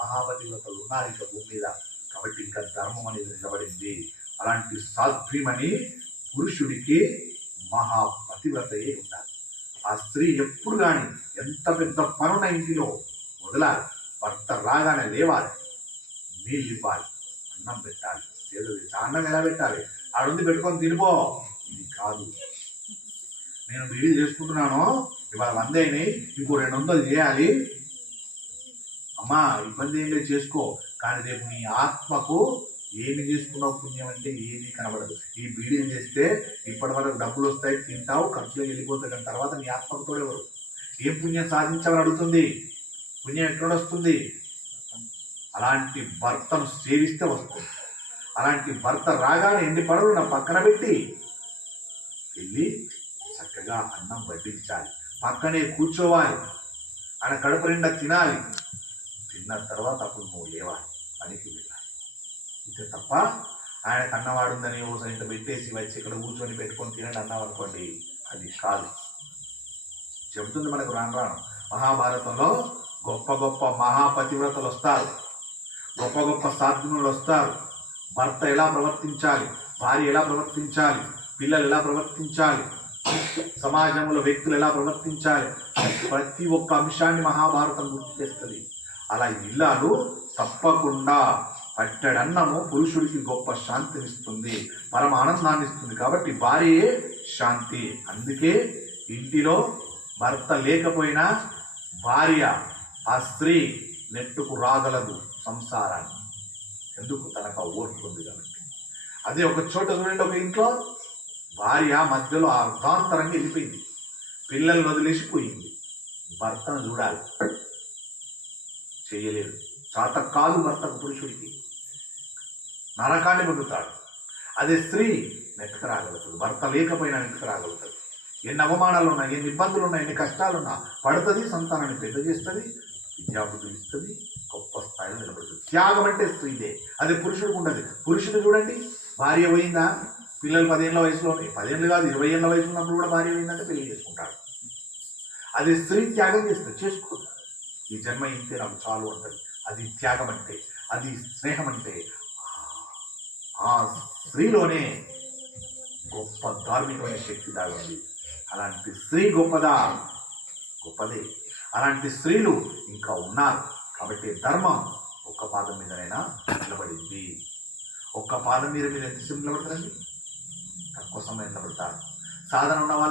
మహాపతివ్రతలు ఉన్నారు ఇక భూమి మీద. కాబట్టి ఇంకా ధర్మం అనేది నిలబడింది. అలాంటి సాధ్వీమణి పురుషుడికి మహాపతివ్రతయే ఉండాలి. ఆ స్త్రీ ఎప్పుడు కానీ ఎంత పెద్ద పనున్న ఇంటిలో వదలాలి. భర్త రాగానే లేవాలి, నీళ్ళు ఇవ్వాలి, అన్నం పెట్టాలి, సేద అన్నం ఎలా పెట్టాలి, ఆడుంది పెట్టుకొని తినిపో. ఇది కాదు, నేను బీడీలు చేసుకుంటున్నాను, ఇవాళ 100 అయినాయి, ఇంకో 200 చేయాలి, అమ్మా ఇబ్బంది ఏం లేదు చేసుకో, కానీ రేపు నీ ఆత్మకు ఏమి చేసుకున్నావు పుణ్యం అంటే ఏమీ కనబడదు. ఈ బీడీలు చేస్తే ఇప్పటి వరకు డబ్బులు వస్తాయి, తింటావు, ఖర్చులకు వెళ్ళిపోతాయి, కానీ తర్వాత నీ ఆత్మకు తోడెవరు? ఏం పుణ్యం సాధించాలని అడుగుతుంది. పుణ్యం ఎక్కడొస్తుంది? అలాంటి భర్తను సేవిస్తే వస్తుంది. అలాంటి భర్త రాగానే ఎన్ని పనులు నా పక్కన పెట్టి వెళ్ళి చక్కగా అన్నం వడ్డించాలి, పక్కనే కూర్చోవాలి, ఆయన కడుపు నిండా తినాలి, తిన్న తర్వాత అప్పుడు నువ్వు లేవాలి, పనికి వెళ్ళాలి. ఇంతే తప్ప ఆయన కన్నవాడుందని ఓ ఇంత పెట్టేసి వచ్చి ఇక్కడ కూర్చొని పెట్టుకొని తినండి అన్నాం అనుకోండి, అది కాదు. చెబుతుంది మనకు రాను రాను మహాభారతంలో గొప్ప గొప్ప మహాపతివ్రతలు వస్తారు, గొప్ప గొప్ప సాధ్వీనులు వస్తారు. భర్త ఎలా ప్రవర్తించాలి, భార్య ఎలా ప్రవర్తించాలి, పిల్లలు ఎలా ప్రవర్తించాలి, సమాజంలో వ్యక్తులు ఎలా ప్రవర్తించాలి, ప్రతి ఒక్క అంశాన్ని మహాభారతం గుర్తు చేస్తుంది. అలా ఇల్లాలు తప్పకుండా పట్టెడన్నము పురుషుడికి గొప్ప శాంతినిస్తుంది, పరమ ఆనందాన్ని ఇస్తుంది. కాబట్టి భార్యే శాంతి. అందుకే ఇంటిలో భర్త లేకపోయినా భార్య, ఆ స్త్రీ నెట్టుకు రాగలదు సంసారాన్ని. ఎందుకు? తనకు ఓర్పు ఉంది కాబట్టి. అదే ఒక చోట చూడండి, ఒక ఇంట్లో భార్య మధ్యలో అర్ధాంతరంగా వెళ్ళిపోయింది, పిల్లల్ని వదిలేసిపోయింది, భర్తను చూడాలి, చేయలేదు, చాత కాదు భర్తకు, పురుషుడికి నరకాన్ని పొందుతాడు. అదే స్త్రీ నెట్టుకు రాగలుగుతుంది, భర్త లేకపోయినా నెట్టుకు రాగలుగుతుంది. ఎన్ని అవమానాలు ఉన్నా, ఎన్ని ఇబ్బందులు ఉన్నా, ఎన్ని కష్టాలున్నా పడుతుంది, సంతానాన్ని పెద్ద చేస్తుంది, విద్యాబుద్ధులు ఇస్తుంది, గొప్ప స్థాయిలో నిలబడుతుంది. త్యాగం అంటే స్త్రీదే, అది పురుషుడికి ఉండదు. పురుషుడు చూడండి, భార్య పోయిందా, పిల్లలు 10 ఏళ్ళ వయసులో, 10 ఏళ్ళు కాదు 20 ఏళ్ళ వయసు ఉన్నప్పుడు కూడా భార్య పోయిందంటే పెళ్లి చేసుకుంటాడు. అది స్త్రీ త్యాగం చేస్తుంది, చేసుకోదు, ఈ జన్మ ఇంతే నాకు చాలు అంటది. అది త్యాగం అంటే, అది స్నేహం అంటే. ఆ స్త్రీలోనే గొప్ప ధార్మికమైన శక్తి దాగుంది. అలాంటి స్త్రీ గొప్పదా? గొప్పదే. అలాంటి స్త్రీలు ఇంకా ఉన్నారు. కాబట్టి ధర్మం ఒక్క పాదం మీదనైనా నిలబడింది. ఒక్క పాదం మీద మీరు ఎంతసేపు నిలబడతారండి? తక్కువ సమయం నిలబడతారు. సాధన ఉన్న వాళ్ళు